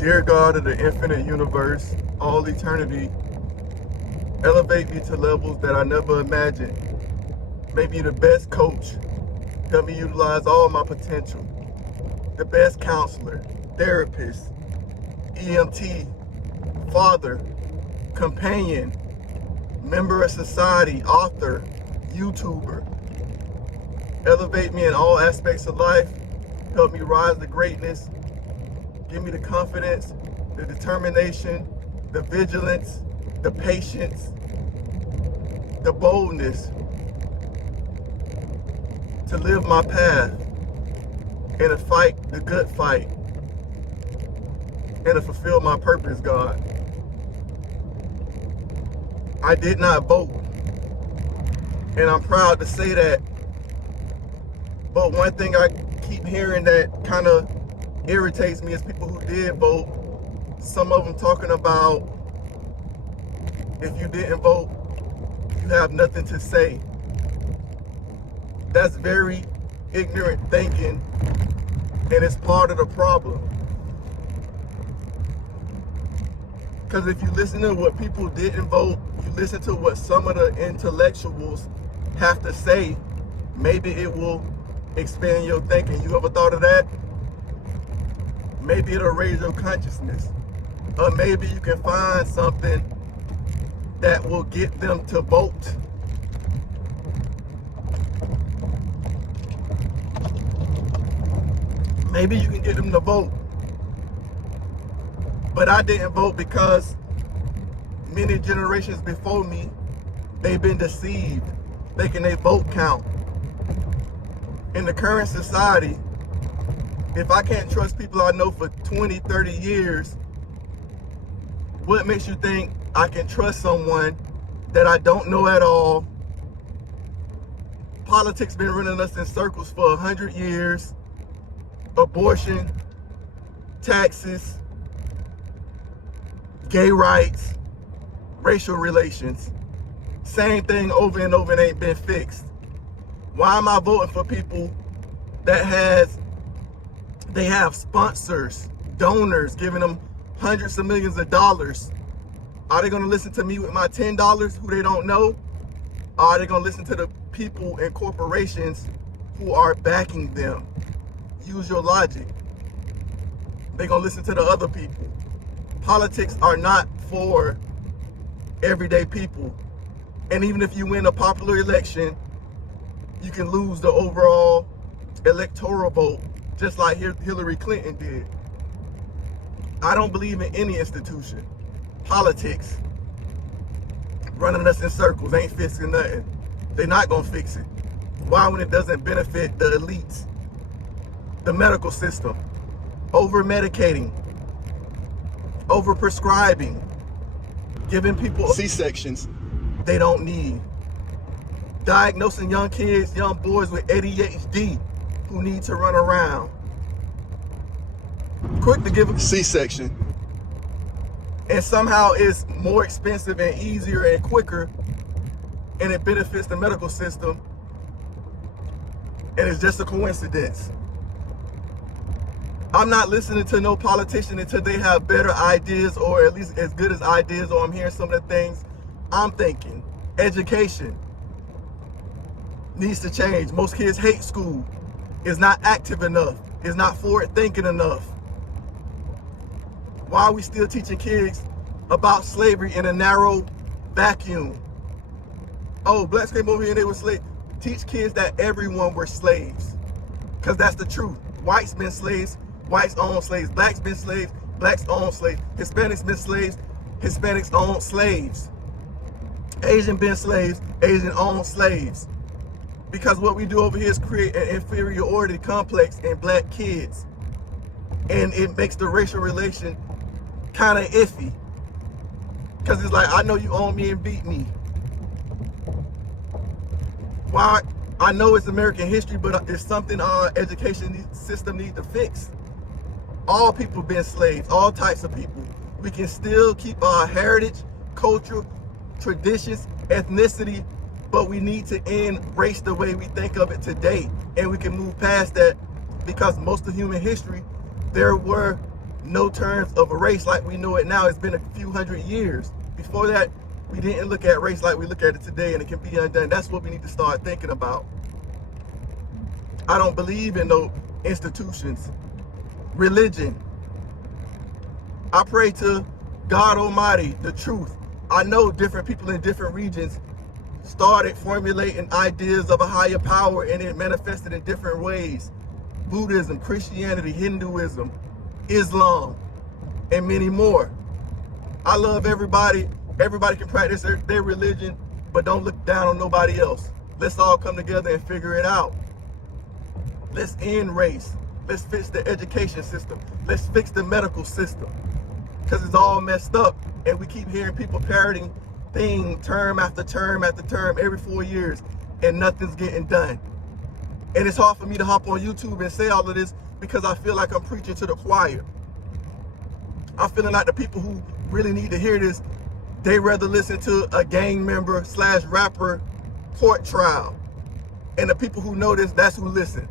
Dear God of the infinite universe, all eternity, elevate me to levels that I never imagined. Make me the best coach. Help me utilize all my potential. The best counselor, therapist, EMT, father, companion, member of society, author, YouTuber. Elevate me in all aspects of life. Help me rise to greatness. Give me the confidence, the determination, the vigilance, the patience, the boldness to live my path and to fight the good fight and to fulfill my purpose, God. I did not vote, and I'm proud to say that. But one thing I keep hearing that kind of irritates me is people who did vote. Some of them talking about if you didn't vote, you have nothing to say. That's very ignorant thinking, and it's part of the problem. Because if you listen to what people didn't vote, you listen to what some of the intellectuals have to say, maybe it will expand your thinking. You ever thought of that? Maybe it'll raise your consciousness. Or maybe you can find something that will get them to vote. Maybe you can get them to vote. But I didn't vote because many generations before me, they've been deceived, thinking they vote count. In the current society, if I can't trust people I know for 20, 30 years, what makes you think I can trust someone that I don't know at all? Politics been running us in circles for 100 years. Abortion, taxes, gay rights, racial relations. Same thing over and over and ain't been fixed. Why am I voting for people that they have sponsors, donors, giving them hundreds of millions of dollars? Are they gonna listen to me with my $10 who they don't know? Or are they gonna listen to the people and corporations who are backing them? Use your logic. They're gonna listen to the other people. Politics are not for everyday people. And even if you win a popular election, you can lose the overall electoral vote, just like Hillary Clinton did. I don't believe in any institution. Politics, running us in circles, ain't fixing nothing. They're not gonna fix it. Why, when it doesn't benefit the elites? The medical system, over-medicating, over-prescribing, giving people C-sections they don't need, diagnosing young kids, young boys with ADHD who need to run around, quick to give a C-section, and somehow it's more expensive and easier and quicker, and it benefits the medical system, and it's just a coincidence. I'm not listening to no politician until they have better ideas, or at least as good as ideas, or I'm hearing some of the things I'm thinking. Education needs to change. Most kids hate school. It's not active enough. It's not forward thinking enough. Why are we still teaching kids about slavery in a narrow vacuum? Oh, blacks came over here and they were slaves. Teach kids that everyone were slaves, because that's the truth. Whites been slaves, whites own slaves. Blacks been slaves, blacks own slaves. Hispanics been slaves, Hispanics own slaves. Asian been slaves, Asian own slaves. Because what we do over here is create an inferiority complex in black kids. And it makes the racial relation kind of iffy. Because it's like, I know you own me and beat me. Why? I know it's American history, but it's something our education system needs to fix. All people been slaves, all types of people. We can still keep our heritage, culture, traditions, ethnicity, but we need to end race the way we think of it today. And we can move past that, because most of human history, there were no terms of a race like we know it now. It's been a few hundred years. Before that, we didn't look at race like we look at it today, and it can be undone. That's what we need to start thinking about. I don't believe in no institutions. Religion. I pray to God Almighty, the truth. I know different people in different regions started formulating ideas of a higher power, and it manifested in different ways. Buddhism, Christianity, Hinduism, Islam, and many more. I love everybody. Everybody can practice their religion, but don't look down on nobody else. Let's all come together and figure it out. Let's end race. Let's fix the education system. Let's fix the medical system. Because it's all messed up, and we keep hearing people parroting things term after term after term every 4 years, and nothing's getting done. And it's hard for me to hop on YouTube and say all of this because I feel like I'm preaching to the choir. I'm feeling like the people who really need to hear this, they rather listen to a gang member / rapper court trial. And the people who know this, that's who listen.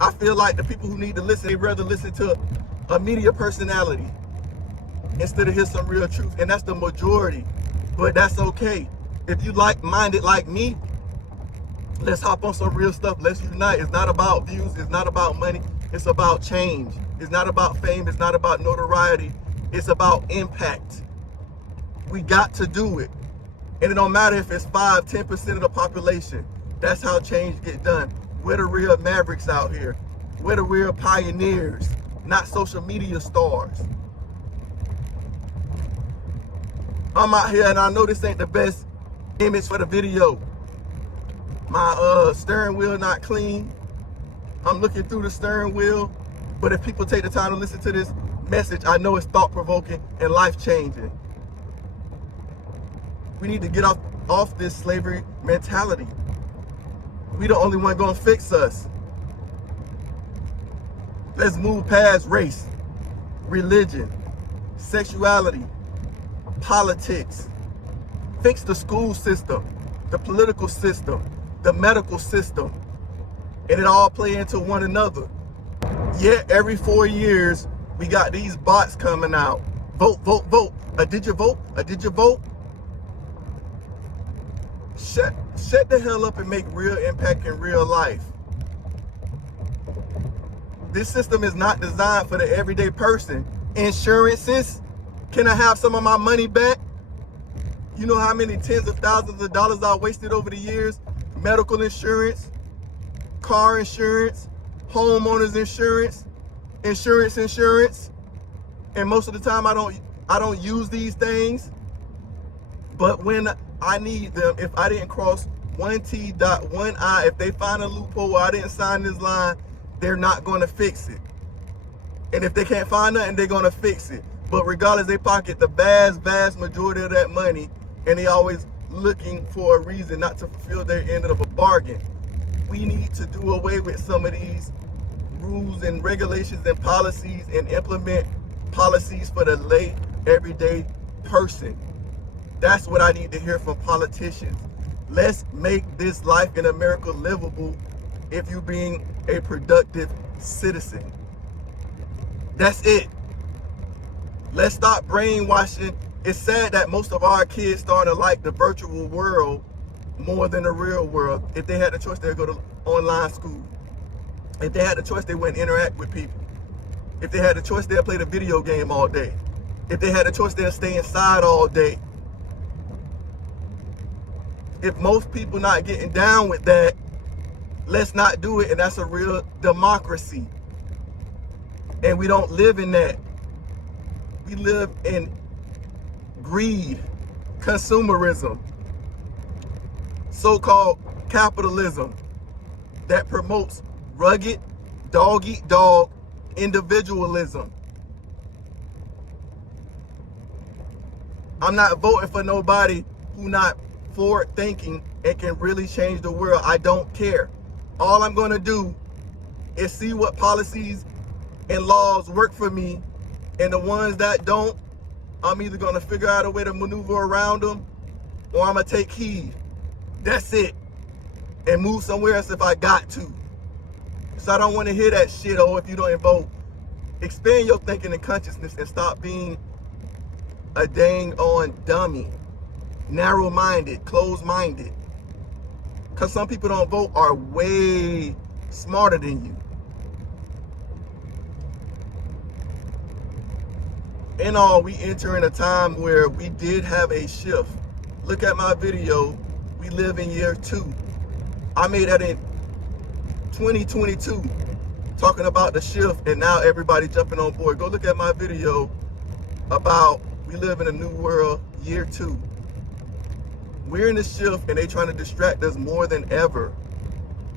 I feel like the people who need to listen, they rather listen to a media personality instead of hear some real truth. And that's the majority. But that's okay. If you like-minded like me, let's hop on some real stuff. Let's unite. It's not about views. It's not about money. It's about change. It's not about fame. It's not about notoriety. It's about impact. We got to do it. And it don't matter if it's 5, 10% of the population. That's how change get done. We're the real mavericks out here. We're the real pioneers, not social media stars. I'm out here, and I know this ain't the best image for the video. My steering wheel not clean. I'm looking through the steering wheel. But if people take the time to listen to this message, I know it's thought-provoking and life-changing. We need to get off this slavery mentality. We the only one gonna fix us. Let's move past race, religion, sexuality, politics. Fix the school system, the political system, the medical system, and it all play into one another. Yet every 4 years, we got these bots coming out. Vote, vote, vote. Did you vote? Did you vote? Shut the hell up and make real impact in real life. This system is not designed for the everyday person. Insurances, can I have some of my money back? You know how many tens of thousands of dollars I wasted over the years? Medical insurance, car insurance, homeowners insurance, insurance. And most of the time I don't use these things. But when I need them, if I didn't cross one T dot one I, if they find a loophole or I didn't sign this line, they're not going to fix it. And if they can't find nothing, they're going to fix it. But regardless, they pocket the vast majority of that money, and they always looking for a reason not to fulfill their end of a bargain. We need to do away with some of these rules and regulations and policies and implement policies for the lay everyday person. That's what I need to hear from politicians. Let's make this life in America livable if you're being a productive citizen. That's it. Let's stop brainwashing. It's sad that most of our kids starting to like the virtual world more than the real world. If they had the choice, they'd go to online school. If they had the choice, they wouldn't interact with people. If they had the choice, they'd play the video game all day. If they had the choice, they'd stay inside all day. If most people not getting down with that, let's not do it. And that's a real democracy. And we don't live in that. We live in greed, consumerism, so-called capitalism that promotes rugged, dog-eat-dog individualism. I'm not voting for nobody who not forward thinking and can really change the world. I don't care. All I'm going to do is see what policies and laws work for me, and the ones that don't, I'm either going to figure out a way to maneuver around them, or I'm going to take heed. That's it. And move somewhere else if I got to. So I don't want to hear that shit, oh, if you don't vote, Expand your thinking and consciousness and stop being a dang on dummy, narrow-minded, closed-minded. Because some people don't vote are way smarter than you. In all, we enter in a time where we did have a shift. Look at my video. We live in year 2. I made that in 2022, talking about the shift, and now everybody jumping on board. Go look at my video about we live in a new world, year 2. We're in the shift, and they trying to distract us more than ever.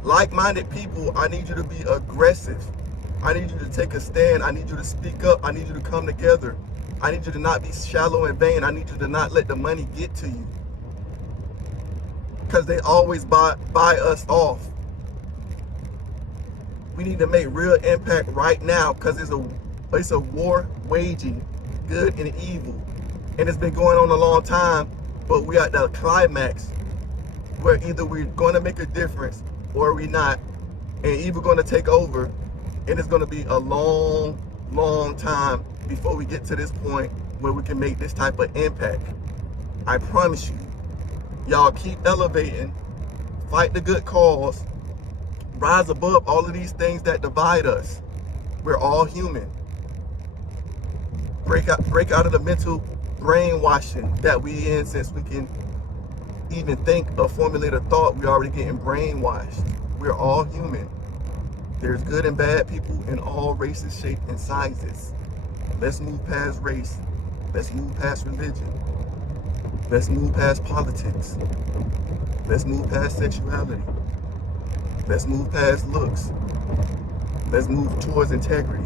Like-minded people, I need you to be aggressive. I need you to take a stand. I need you to speak up. I need you to come together. I need you to not be shallow and vain. I need you to not let the money get to you, because they always buy us off. We need to make real impact right now, because it's a war waging, good and evil, and it's been going on a long time. But we're at the climax where either we're going to make a difference or we're not, and either going to take over, and it's going to be a long, long time before we get to this point where we can make this type of impact. I promise you. Y'all keep elevating, fight the good cause, rise above all of these things that divide us. We're all human. Break out of the mental brainwashing that we in. Since we can even think or formulate a thought, we're already getting brainwashed. We're all human. There's good and bad people in all races, shapes, and sizes. Let's move past race. Let's move past religion. Let's move past politics. Let's move past sexuality. Let's move past looks. Let's move towards integrity.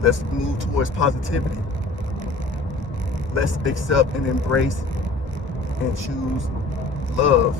Let's move towards positivity. Let's accept and embrace and choose love.